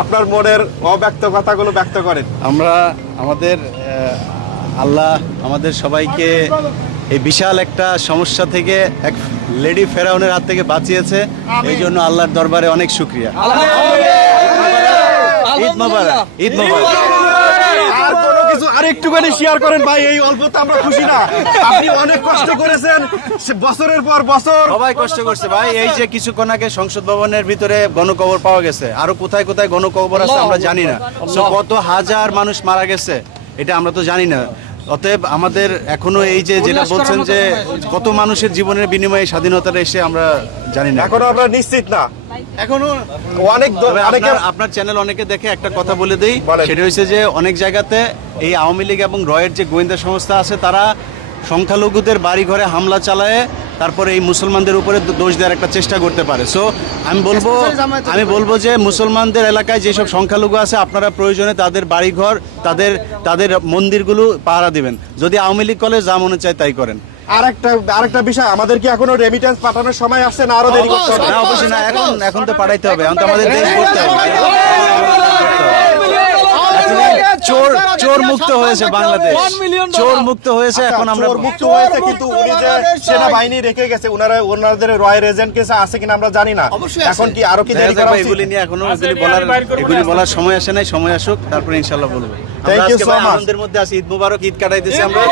আপনার মনের অব্যক্ত কথাগুলো ব্যক্ত করেন। আমরা আমাদের আল্লাহ আমাদের সবাইকে এই বিশাল একটা সমস্যা থেকে এক লেডি ফেরাউনের হাত থেকে বাঁচিয়েছে, এই জন্য আল্লাহর দরবারে অনেক শুকরিয়া। ঈদ মোবারক, ঈদ মোবারক। আর কোনো কিছু আর একটুখানি শেয়ার করেন ভাই, এই অল্পতে আমরা খুশি না। আপনি অনেক কষ্ট করেছেন বছরের পর বছর। সবাই কষ্ট করছে ভাই। এই যে কিছুক্ষণ আগে সংসদ ভবনের ভিতরে গণকবর পাওয়া গেছে, আরো কোথায় কোথায় গণকবর আছে আমরা জানি না। কত হাজার মানুষ মারা গেছে এটা আমরা তো জানি না। অতএব আমাদের এখনো এই যে যেটা বলছেন যে কত মানুষের জীবনের বিনিময়ে স্বাধীনতাটা এসে আমরা জানি না, এখনো আমরা নিশ্চিত না। এখনো অনেক আপনার চ্যানেল অনেকে দেখে একটা কথা বলে দেই, সেটা হচ্ছে যে অনেক জায়গাতে এই আওয়ামী লীগ এবং রয়ের যে গোয়েন্দা সংস্থা আছে তারা সংখ্যালঘুদের বাড়ি ঘরে হামলা চালায় তারপরে এই মুসলমানদের উপরে দোষ দেওয়ার একটা চেষ্টা করতে পারে। সো আমি বলবো যে মুসলমানদের এলাকায় যেসব সংখ্যালঘু আছে আপনারা প্রয়োজনে তাদের বাড়িঘর তাদের মন্দিরগুলো পাহারা দিবেন। যদি আওয়ামী লীগ কলেজ যা মনে চায় তাই করেন। আরেকটা বিষয়, আমাদের কি এখনো রেমিটেন্স পাঠানোর সময় আসছে না আরো দেরি করতে হবে? না, অবশ্যই না, এখন তো পাঠাইতে হবে, এখন তো আমাদের দেশ করতে হবে। চোর মুক্ত হয়েছে বাংলাদেশ, চোর মুক্ত হয়েছে। এখন আমরা মুক্ত হয়েছে, কিন্তু উনি যে সেনাবাহিনী রেখে গেছে ওনাদের রয়্যাল এজেন্ট কেসে আছে কিনা আমরা জানি না। এখন কি আরো কি দেরি করা উচিত? এগুলি নিয়ে এখনো এগুলি বলার সময় আসে নাই, সময় আসুক তারপরে ইনশাআল্লাহ বলবো। Thank you so much. আনন্দের মধ্যে আছি, ঈদ মোবারক, ঈদ কাটাইতেছি আমরা।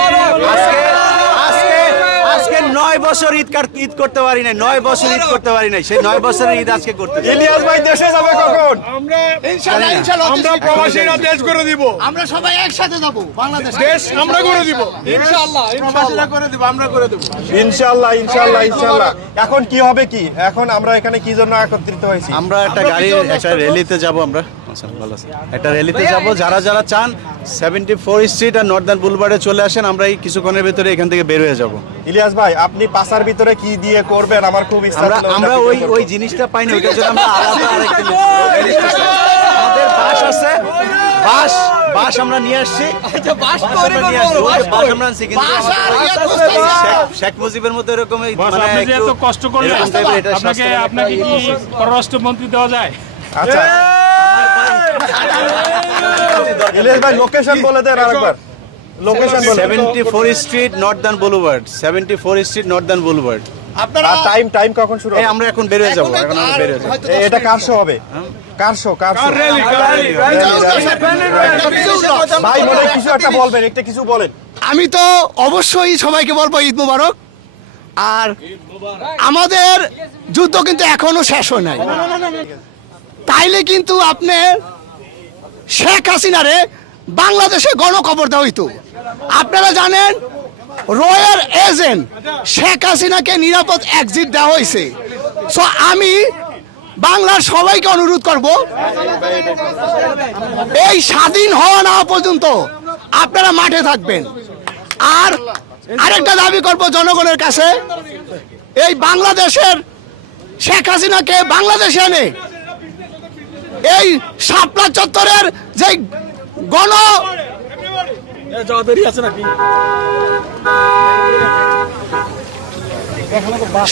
আজকে 9 বছর ঈদ করতে পারি নাই, 9 বছর ঈদ করতে পারি নাই, সেই 9 বছরের ঈদ আজকে করতে। ইলিয়াস ভাই দেশে যাবে কখন? আমরা ইনশাআল্লাহ আমরা প্রবাসীরা দেশ করে দিব। আমরা সবাই একসাথে যাব, বাংলাদেশ দেশ আমরা করে দিব ইনশাআল্লাহ। প্রবাসীরা করে দিব, আমরা করে দেব ইনশাআল্লাহ ইনশাআল্লাহ ইনশাআল্লাহ। এখন কি হবে কি? এখন আমরা এখানে কি জন্য একত্রিত হয়েছি? আমরা একটা র্যালিতে যাব। আমরা ভালো আছে, একটা র্যালিতে যাব। যারা যারা চান 74 স্ট্রিট আর নর্দার্ন বুলভার্ডে চলে আসেন, আমরা এই কিছুক্ষণের ভিতরে এখান থেকে বের হয়ে যাব। ইলিয়াস ভাই, আপনি পাসার ভিতরে কি দিয়ে করবেন? আমার খুব ইচ্ছা ছিল। আমরা ওই জিনিসটা পাইনি, ওইটার জন্য আমরা আলাদা আরেকটা আমাদের বাস আছে, বাস আমরা নিয়ে আসছি। শেখ মুজিবের মতো এরকম কষ্ট করলে আপনাকে কি পররাষ্ট্রমন্ত্রী দেওয়া যায়? আচ্ছা ইলিয়াস ভাই, লোকেশন বলে দেন আরেকবার। Location 74 street Northern বুলভার্ড, 74 street Northern বুলভার্ড। আপনারা টাইম কখন শুরু হবে? আমরা এখন বের হয়ে যাব, এখন আমরা বের হয়ে যাব। এটা কার শো হবে? কার শো? ভাই মনে কিছু একটা বলবেন, একটা কিছু বলেন। আমি তো অবশ্যই সবাইকে বলবো ঈদ মোবারক। আর আমাদের যুদ্ধ কিন্তু এখনো শেষ হয় নাই। তাইলে কিন্তু আপনি শেখ হাসিনারে বাংলাদেশে গণকবর দেওয়া হইতো। আপনারা জানেন রয়্যাল এজেন্ট শেখ হাসিনাকে নিরাপদ এক্সিট দেওয়া হয়েছে। সো আমি বাংলার সবাইকে অনুরোধ করব, এই স্বাধীন হওয়া না পর্যন্ত আপনারা মাঠে থাকবেন। আর আরেকটা দাবি করব জনগণের কাছে, এই বাংলাদেশের শেখ হাসিনাকে বাংলাদেশে এনে এই শাপলা চত্বরের যে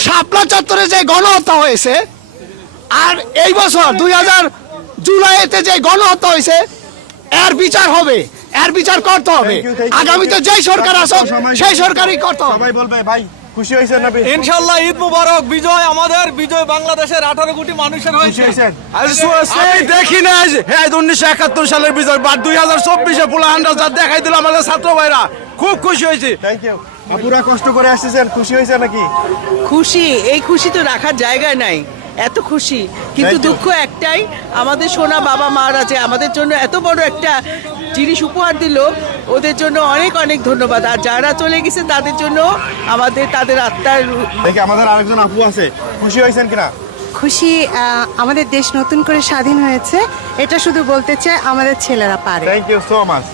শাপলা চত্বরে যে গণহত্যা হয়েছে, আর এই বছর 2000 জুলাইতে যে গণহত্যা হয়েছে, এর বিচার হবে, এর বিচার করতে হবে। আগামীতে যেই সরকার আসুক সেই সরকারই করতে হবে। সবাই বলবে ভাই খুশি হয়েছেন না? ইনশাআল্লাহ ঈদ মুবারক। বিজয় আমাদের, বিজয় বাংলাদেশের 18 কোটি মানুষের হয়েছে। আমি দেখি না 1971 সালের বিজয়, 2024-এ পোলাহান্ডা যা দেখাই দিল আমাদের ছাত্র ভাইরা, খুব খুশি হয়েছে। Thank you. আপুরা কষ্ট করে আসছেন, খুশি হয়েছে নাকি? খুশি, এই খুশি তো রাখার জায়গা নাই, এত খুশি। কিন্তু দুঃখ একটাই, আমাদের সোনা বাবা মারা যে আমাদের জন্য এত বড় একটা জিনিস উপহার দিল, ওদের জন্য অনেক অনেক ধন্যবাদ। আর যারা চলে গেছে তাদের জন্য তাদের আত্মার। দেখি আমাদের আরেকজন আপু আছে, খুশি হয়েছেন কিনা? খুশি, আমাদের দেশ নতুন করে স্বাধীন হয়েছে, এটা শুধু বলতে চাই আমাদের ছেলেরা পারে। Thank you so much.